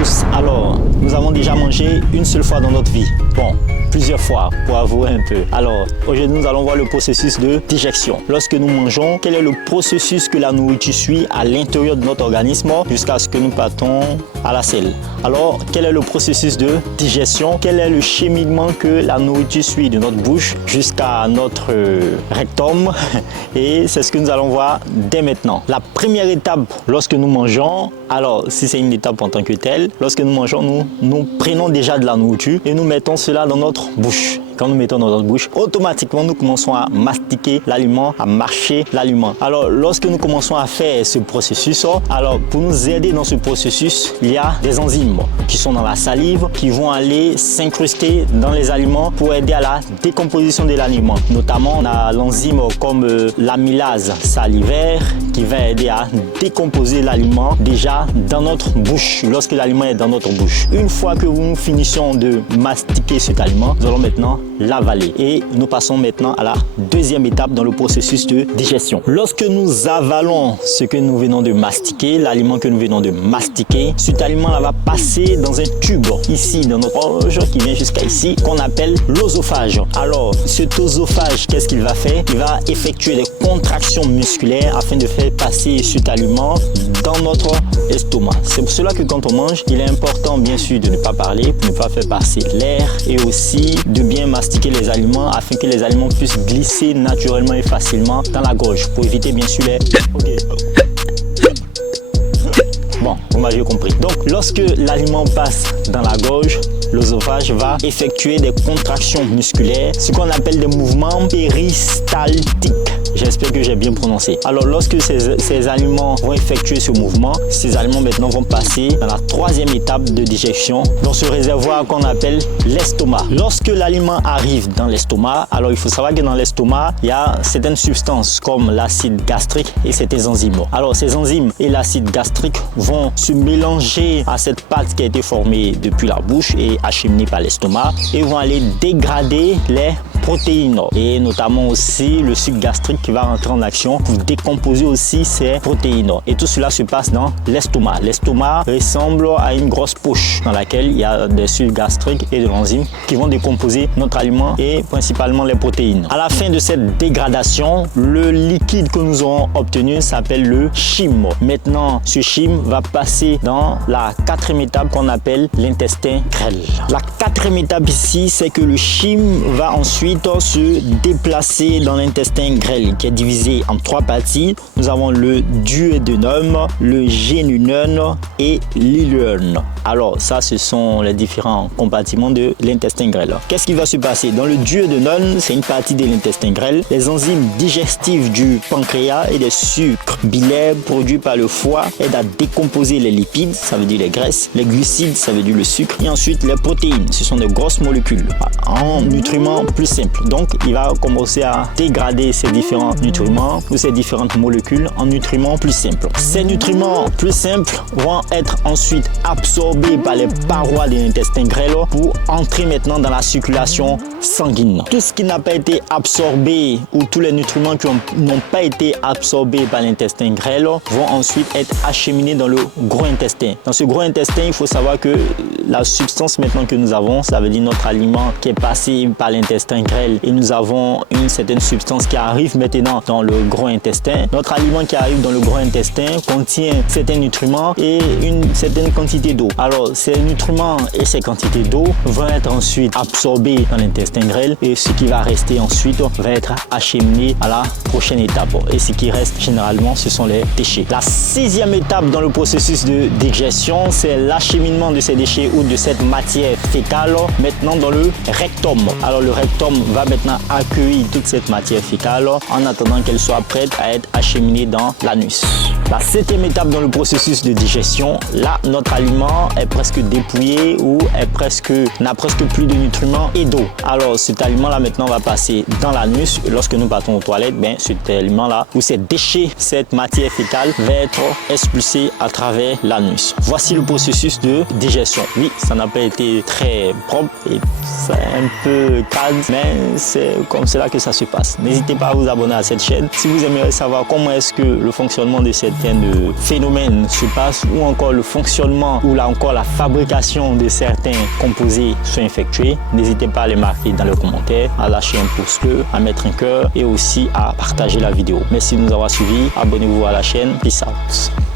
tous. Alors, nous avons déjà mangé une seule fois dans notre vie. Bon, plusieurs fois pour avouer un peu. Alors, aujourd'hui, nous allons voir le processus de digestion. Lorsque nous mangeons, quel est le processus que la nourriture suit à l'intérieur de notre organisme jusqu'à ce que nous partons à la selle. Alors, quel est le processus de digestion? Quel est le cheminement que la nourriture suit de notre bouche jusqu'à notre rectum? Et c'est ce que nous allons voir dès maintenant. La première étape lorsque nous mangeons, alors si c'est une étape en tant que telle, lorsque nous mangeons, nous prenons déjà de la nourriture et nous mettons cela dans notre bouche. Quand nous mettons dans notre bouche, automatiquement nous commençons à mastiquer l'aliment, à mâcher l'aliment. Alors lorsque nous commençons à faire ce processus, alors pour nous aider dans ce processus, il y a des enzymes qui sont dans la salive, qui vont aller s'incruster dans les aliments pour aider à la décomposition de l'aliment. Notamment, on a l'enzyme comme l'amylase salivaire qui va aider à décomposer l'aliment déjà dans notre bouche, lorsque l'aliment est dans notre bouche. Une fois que nous finissons de mastiquer cet aliment, nous allons maintenant l'avaler. Et nous passons maintenant à la deuxième étape dans le processus de digestion. Lorsque nous avalons ce que nous venons de mastiquer, l'aliment que nous venons de mastiquer, cet aliment-là va passer dans un tube ici dans notre gorge qui vient jusqu'à ici, qu'on appelle l'œsophage. Alors, cet œsophage, qu'est-ce qu'il va faire? Il va effectuer des contractions musculaires afin de faire passer cet aliment dans notre estomac. C'est pour cela que quand on mange, il est important bien sûr de ne pas parler, pour ne pas faire passer l'air et aussi de bien mastiquer les aliments afin que les aliments puissent glisser naturellement et facilement dans la gorge pour éviter bien sûr les... Bon, vous m'avez compris. Donc, lorsque l'aliment passe dans la gorge, l'œsophage va effectuer des contractions musculaires, ce qu'on appelle des mouvements péristaltiques. J'espère que j'ai bien prononcé. Alors, lorsque ces aliments vont effectuer ce mouvement, ces aliments maintenant vont passer dans la troisième étape de digestion, dans ce réservoir qu'on appelle l'estomac. Lorsque l'aliment arrive dans l'estomac, alors il faut savoir que dans l'estomac, il y a certaines substances comme l'acide gastrique et certaines enzymes. Alors, ces enzymes et l'acide gastrique vont se mélanger à cette pâte qui a été formée depuis la bouche et acheminée par l'estomac et vont aller dégrader les protéines et notamment aussi le sucre gastrique qui va rentrer en action pour décomposer aussi ces protéines. Et tout cela se passe dans l'estomac. L'estomac ressemble à une grosse poche dans laquelle il y a des sucres gastriques et de l'enzyme qui vont décomposer notre aliment et principalement les protéines. À la fin de cette dégradation, le liquide que nous aurons obtenu s'appelle le chyme. Maintenant, ce chyme va passer dans la quatrième étape qu'on appelle l'intestin grêle. La quatrième étape ici, c'est que le chyme va ensuite se déplacer dans l'intestin grêle qui est divisé en trois parties. Nous avons le duodénum, le jénunum et l'ileum. Alors ça, ce sont les différents compartiments de l'intestin grêle. Qu'est-ce qui va se passer? Dans le duodénum, c'est une partie de l'intestin grêle. Les enzymes digestives du pancréas et des sucres biliaires produits par le foie aident à décomposer les lipides, ça veut dire les graisses, les glucides, ça veut dire le sucre, et ensuite les protéines, ce sont de grosses molécules en nutriments plus simples. Donc, il va commencer à dégrader ces différents nutriments ou ces différentes molécules en nutriments plus simples. Ces nutriments plus simples vont être ensuite absorbés par les parois de l'intestin grêle pour entrer maintenant dans la circulation sanguine. Tout ce qui n'a pas été absorbé ou tous les nutriments qui n'ont pas été absorbés par l'intestin grêle vont ensuite être acheminés dans le gros intestin. Dans ce gros intestin, il faut savoir que la substance maintenant que nous avons, ça veut dire notre aliment qui est passé par l'intestin grêle et nous avons une certaine substance qui arrive maintenant dans le gros intestin. Notre aliment qui arrive dans le gros intestin contient certains nutriments et une certaine quantité d'eau. Alors ces nutriments et ces quantités d'eau vont être ensuite absorbés dans l'intestin grêle et ce qui va rester ensuite va être acheminé à la prochaine étape. Et ce qui reste généralement, ce sont les déchets. La sixième étape dans le processus de digestion, c'est l'acheminement de ces déchets ou de cette matière fécale maintenant dans le rectum. Alors le rectum va maintenant accueillir toute cette matière fécale en attendant qu'elle soit prête à être acheminée dans l'anus. La septième étape dans le processus de digestion, là notre aliment est presque dépouillé ou n'a presque plus de nutriments et d'eau. Alors cet aliment là maintenant va passer dans l'anus. Lorsque nous partons aux toilettes, cet aliment là ou ces déchets, cette matière fécale va être expulsé à travers l'anus. Voici le processus de digestion. Oui, ça n'a pas été très propre et c'est un peu calme, mais c'est comme cela que ça se passe. N'hésitez pas à vous abonner. abonner à cette chaîne. Si vous aimeriez savoir comment est-ce que le fonctionnement de certains phénomènes se passe, ou encore le fonctionnement ou là encore la fabrication de certains composés sont effectués, n'hésitez pas à les marquer dans les commentaires, à lâcher un pouce bleu, à mettre un cœur et aussi à partager la vidéo. Merci de nous avoir suivis. Abonnez-vous à la chaîne. Peace out.